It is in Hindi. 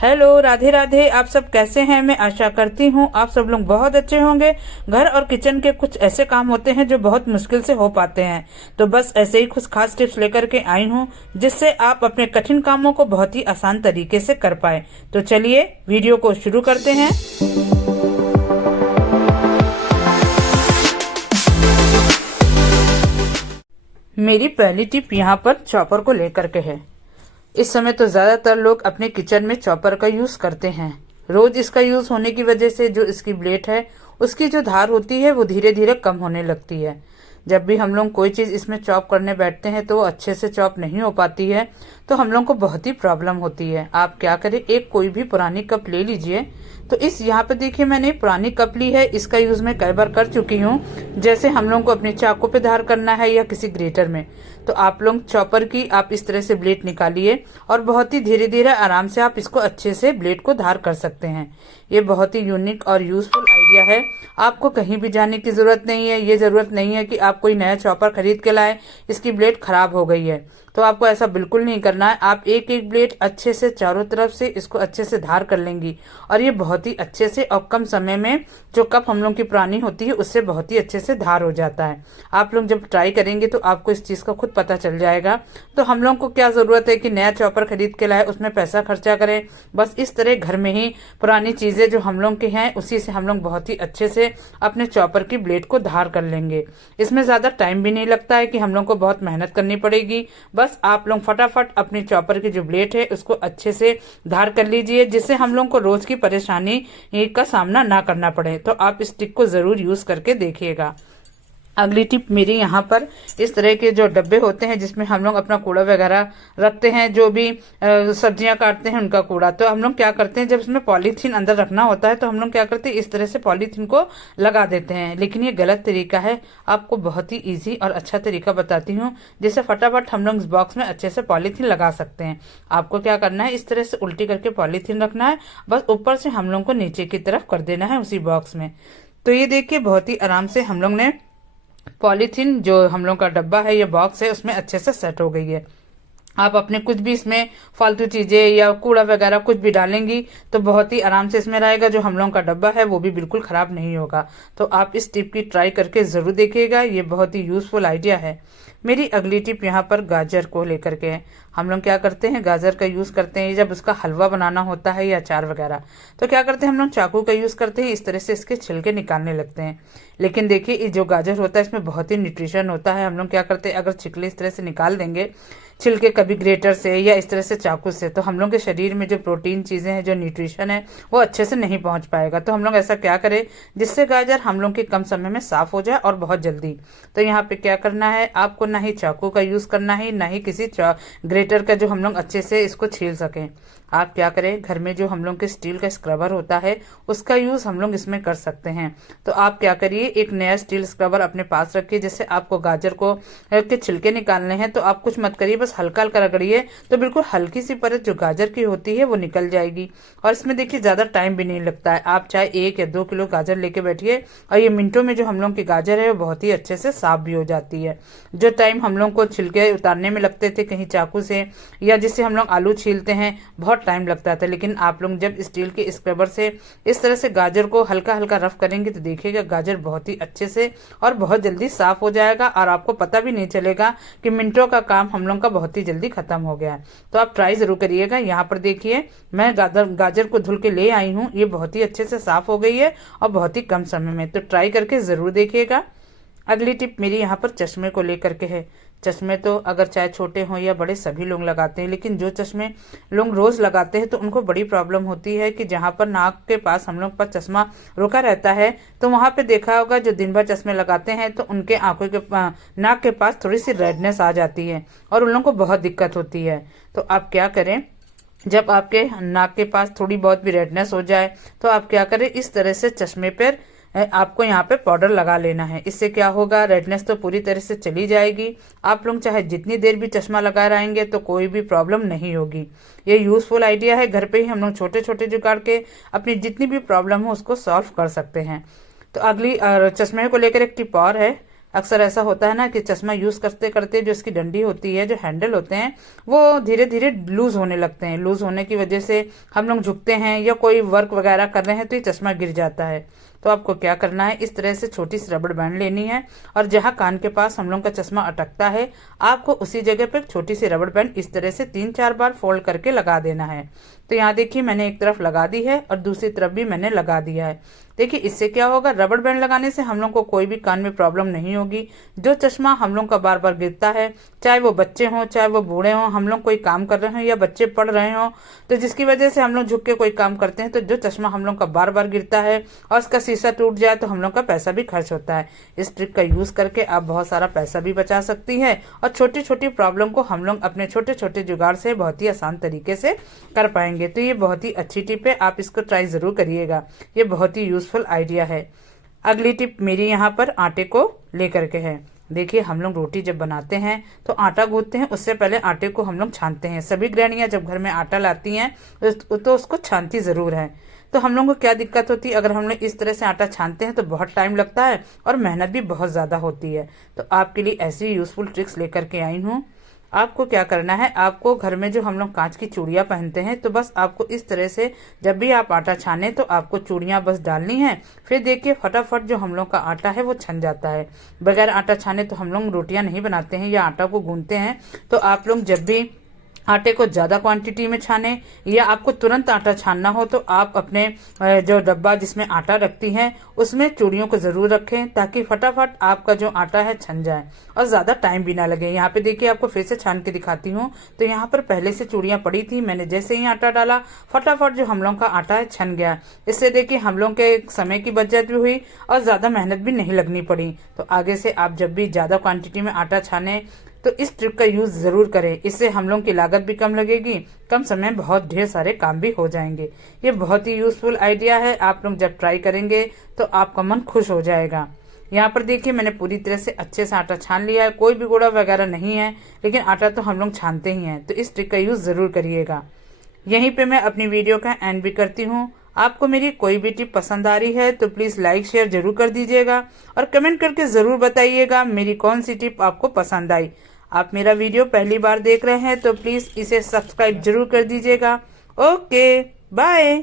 हेलो, राधे राधे। आप सब कैसे हैं? मैं आशा करती हूँ आप सब लोग बहुत अच्छे होंगे। घर और किचन के कुछ ऐसे काम होते हैं जो बहुत मुश्किल से हो पाते हैं, तो बस ऐसे ही कुछ खास टिप्स लेकर के आई हूँ जिससे आप अपने कठिन कामों को बहुत ही आसान तरीके से कर पाए। तो चलिए वीडियो को शुरू करते हैं। मेरी पहली टिप यहाँ पर चॉपर को लेकर के है। इस समय तो ज्यादातर लोग अपने किचन में चॉपर का यूज करते हैं। रोज इसका यूज होने की वजह से जो इसकी ब्लेड है उसकी जो धार होती है वो धीरे धीरे कम होने लगती है। जब भी हम लोग कोई चीज इसमें चॉप करने बैठते हैं तो वो अच्छे से चॉप नहीं हो पाती है, तो हम लोग को बहुत ही प्रॉब्लम होती है। आप क्या करें, एक कोई भी पुरानी कप ले लीजिए। तो इस यहाँ पे देखिए मैंने पुरानी कप ली है, इसका यूज मैं कई बार कर चुकी हूँ। जैसे हम लोग को अपने चाकू पे धार करना है या किसी ग्रेटर में, तो आप लोग चॉपर की आप इस तरह से ब्लेड निकालिए और बहुत ही धीरे धीरे आराम से आप इसको अच्छे से ब्लेड को धार कर सकते हैं। ये बहुत ही यूनिक और यूजफुल आइडिया है। आपको कहीं भी जाने की जरूरत नहीं है। ये जरूरत नहीं है कि आप कोई नया चॉपर खरीद के लाए, इसकी ब्लेड खराब हो गई है, तो आपको ऐसा बिल्कुल नहीं करना है। आप एक एक ब्लेड अच्छे से चारों तरफ से इसको अच्छे से धार कर लेंगी और ये बहुत ही अच्छे से और कम समय में जो कप हम लोग की पुरानी होती है उससे बहुत ही अच्छे से धार हो जाता है। आप लोग जब ट्राई करेंगे तो आपको इस चीज का खुद पता चल जाएगा। तो हम लोग को क्या जरूरत है कि नया चॉपर खरीद के लाए, उसमें पैसा खर्चा करें। बस इस तरह घर में ही पुरानी चीजें जो हम लोग के हैं उसी से हम लोग बहुत ही अच्छे से अपने चॉपर की ब्लेड को धार कर लेंगे। इसमें ज्यादा टाइम भी नहीं लगता है कि हम लोग को बहुत मेहनत करनी पड़ेगी। बस आप लोग फटाफट अपनी चॉपर की जो ब्लेड है उसको अच्छे से धार कर लीजिए, जिससे हम लोग को रोज की परेशानी का सामना ना करना पड़े। तो आप इस टिप को जरूर यूज करके देखिएगा। अगली टिप मेरी यहाँ पर इस तरह के जो डब्बे होते हैं जिसमें हम लोग अपना कूड़ा वगैरह रखते हैं, जो भी सब्जियां काटते हैं उनका कूड़ा, तो हम लोग क्या करते हैं जब इसमें पॉलीथीन अंदर रखना होता है तो हम लोग क्या करते हैं इस तरह से पॉलीथीन को लगा देते हैं। लेकिन ये गलत तरीका है। आपको बहुत ही ईजी और अच्छा तरीका बताती हूँ जिससे फटाफट हम लोग इस बॉक्स में अच्छे से पॉलीथीन लगा सकते हैं। आपको क्या करना है, इस तरह से उल्टी करके पॉलीथीन रखना है, बस ऊपर से हम लोग को नीचे की तरफ कर देना है उसी बॉक्स में। तो ये देखिए बहुत ही आराम से हम लोग ने पॉलीथीन जो हम लोग का डब्बा है, ये बॉक्स है, उसमें अच्छे से सेट हो गई है। आप अपने कुछ भी इसमें फालतू चीजें या कूड़ा वगैरह कुछ भी डालेंगी तो बहुत ही आराम से इसमें रहेगा। जो हम लोगों का डब्बा है वो भी बिल्कुल खराब नहीं होगा। तो आप इस टिप की ट्राई करके जरूर देखिएगा, ये बहुत ही यूजफुल आइडिया है। मेरी अगली टिप यहाँ पर गाजर को लेकर के है। हम लोग क्या करते हैं, गाजर का यूज करते हैं जब उसका हलवा बनाना होता है या अचार वगैरह, तो क्या करते हैं हम लोग चाकू का यूज करते हैं, इस तरह से इसके छिलके निकालने लगते हैं। लेकिन देखिए ये जो गाजर होता है इसमें बहुत ही न्यूट्रिशन होता है। हम लोग क्या करते हैं, अगर छिलके इस तरह से निकाल देंगे छिलके कभी ग्रेटर से या इस तरह से चाकू से, तो हम लोग के शरीर में जो प्रोटीन चीजें हैं, जो न्यूट्रिशन है, वो अच्छे से नहीं पहुंच पाएगा। तो हम लोग ऐसा क्या करें जिससे गाजर हम लोग के कम समय में साफ हो जाए और बहुत जल्दी। तो यहाँ पे क्या करना है, आपको ना ही चाकू का यूज करना है ना ही किसी ग्रेटर का जो हम लोग अच्छे से इसको छील सकें। आप क्या करें, घर में जो हम लोग के स्टील का स्क्रबर होता है उसका यूज हम लोग इसमें कर सकते हैं। तो आप क्या करिए, एक नया स्टील स्क्रबर अपने पास रखिए। जैसे आपको गाजर को के छिलके निकालने हैं तो आप कुछ मत करिए, बस हल्का हल्का रगड़िए तो बिल्कुल हल्की सी परत जो गाजर की होती है वो निकल जाएगी। और इसमें देखिए ज्यादा टाइम भी नहीं लगता है। आप चाहे 1 या 2 किलो गाजर लेके बैठिए और ये मिनटों में जो हम लोग की गाजर है वो बहुत ही अच्छे से साफ भी हो जाती है। जो टाइम हम लोग को छिलके उतारने में लगते थे कहीं चाकू से या जिससे हम लोग आलू छीलते हैं बहुत टाइम लगता था, लेकिन आप लोग जब स्टील के स्क्रबर से इस तरह से गाजर को हल्का हल्का रफ करेंगे तो देखिएगा गाजर बहुत ही अच्छे से और बहुत जल्दी साफ हो जाएगा और आपको पता भी नहीं चलेगा कि मिनटों का काम हम लोग का बहुत ही जल्दी खत्म हो गया है। तो आप ट्राई जरूर करिएगा। यहाँ पर देखिए मैं गाजर को धुल के ले आई हूँ, ये बहुत ही अच्छे से साफ हो गई है और बहुत ही कम समय में। तो ट्राई करके जरूर देखिएगा। अगली टिप मेरी यहाँ पर चश्मे को लेकर के है। चश्मे तो अगर चाहे छोटे हों या बड़े सभी लोग लगाते हैं, लेकिन जो चश्मे लोग रोज लगाते हैं तो उनको बड़ी प्रॉब्लम होती है कि जहाँ पर नाक के पास हम लोग पर चश्मा रुका रहता है, तो वहां पे देखा होगा जो दिन भर चश्मे लगाते हैं तो उनके आंखों के नाक के पास थोड़ी सी रेडनेस आ जाती है और उन लोगों को बहुत दिक्कत होती है। तो आप क्या करें, जब आपके नाक के पास थोड़ी बहुत भी रेडनेस हो जाए तो आप क्या करें, इस तरह से चश्मे पर आपको यहाँ पे पाउडर लगा लेना है। इससे क्या होगा, रेडनेस तो पूरी तरह से चली जाएगी। आप लोग चाहे जितनी देर भी चश्मा लगा रहेंगे तो कोई भी प्रॉब्लम नहीं होगी। ये यूजफुल आइडिया है। घर पे ही हम लोग छोटे छोटे जुगाड़ के अपनी जितनी भी प्रॉब्लम हो उसको सॉल्व कर सकते हैं। तो अगली चश्मे को लेकर एक टिप और है। अक्सर ऐसा होता है ना कि चश्मा यूज करते करते जो इसकी डंडी होती है, जो हैंडल होते हैं, वो धीरे धीरे लूज होने लगते हैं। लूज होने की वजह से हम लोग झुकते हैं या कोई वर्क वगैरह कर रहे हैं तो ये चश्मा गिर जाता है। तो आपको क्या करना है, इस तरह से छोटी सी रबड़ बैंड लेनी है और जहां कान के पास हम लोग का चश्मा अटकता है, आपको उसी जगह पे छोटी सी रबड़ बैंड इस तरह से 3-4 बार फोल्ड करके लगा देना है। तो यहाँ देखिए मैंने एक तरफ लगा दी है और दूसरी तरफ भी मैंने लगा दिया है। देखिए इससे क्या होगा, रबड़ बैंड लगाने से हम लोग को कोई भी कान में प्रॉब्लम नहीं होगी। जो चश्मा हम लोग का बार बार गिरता है, चाहे वो बच्चे हों चाहे वो बूढ़े हों, हम लोग कोई काम कर रहे हों या बच्चे पढ़ रहे हों, तो जिसकी वजह से हम लोग झुक के कोई काम करते हैं, तो जो चश्मा हम लोग का बार बार गिरता है और उसका शीशा टूट जाए तो हम लोग का पैसा भी खर्च होता है। इस ट्रिक का यूज करके आप बहुत सारा पैसा भी बचा सकती है और छोटी छोटी प्रॉब्लम को हम लोग अपने छोटे छोटे जुगाड़ से बहुत ही आसान तरीके से कर पाएंगे। तो ये बहुत ही अच्छी टिप है, आप इसको ट्राई जरूर करिएगा, ये बहुत ही यूजफुल आइडिया है। अगली टिप मेरी यहाँ पर आटे को लेकर के है। देखिए हम लोग रोटी जब बनाते हैं तो आटा गूंथते हैं, उससे पहले आटे को हम लोग छानते हैं। सभी गृहिणियां जब घर में आटा लाती हैं तो उसको छानती जरूर है। तो हम लोगों को क्या दिक्कत होती है, अगर हम लोग इस तरह से आटा छानते हैं तो बहुत टाइम लगता है और मेहनत भी बहुत ज्यादा होती है। तो आपके लिए ऐसी यूजफुल ट्रिक्स लेकर के आई हूँ। आपको क्या करना है, आपको घर में जो हम लोग कांच की चूड़ियां पहनते हैं, तो बस आपको इस तरह से जब भी आप आटा छाने तो आपको चूड़ियां बस डालनी है। फिर देखिए फटाफट जो हम लोग का आटा है वो छन जाता है। बगैर आटा छाने तो हम लोग रोटियां नहीं बनाते हैं या आटा को गूंथते हैं। तो आप लोग जब भी आटे को ज्यादा क्वांटिटी में छाने या आपको तुरंत आटा छानना हो तो आप अपने जो डब्बा जिसमें आटा रखती हैं उसमें चूड़ियों को जरूर रखें, ताकि फटाफट आपका जो आटा है छन जाए और ज्यादा टाइम भी ना लगे। यहाँ पे देखिए आपको फिर से छान के दिखाती हूँ। तो यहाँ पर पहले से चूड़ियां पड़ी थी, मैंने जैसे ही आटा डाला फटाफट जो हम लोग का आटा है छन गया। इससे देखिए हम लोग के समय की बचत भी हुई और ज्यादा मेहनत भी नहीं लगनी पड़ी। तो आगे से आप जब भी ज्यादा क्वांटिटी में आटा छाने तो इस ट्रिक का यूज जरूर करें। इससे हम लोग की लागत भी कम लगेगी, कम समय में बहुत ढेर सारे काम भी हो जाएंगे। ये बहुत ही यूजफुल आइडिया है, आप लोग जब ट्राई करेंगे तो आपका मन खुश हो जाएगा। यहाँ पर देखिए मैंने पूरी तरह से अच्छे से आटा छान लिया है, कोई भी गोड़ा वगैरह नहीं है, लेकिन आटा तो हम लोग छानते ही हैं। तो इस ट्रिक का यूज जरूर करिएगा। यहीं पे मैं अपनी वीडियो का एंड भी करती हूँ। आपको मेरी कोई भी टिप पसंद आ रही है तो प्लीज लाइक शेयर जरूर कर दीजिएगा और कमेंट करके जरूर बताइएगा मेरी कौन सी टिप आपको पसंद आई। आप मेरा वीडियो पहली बार देख रहे हैं तो प्लीज इसे सब्सक्राइब जरूर कर दीजिएगा। Okay bye.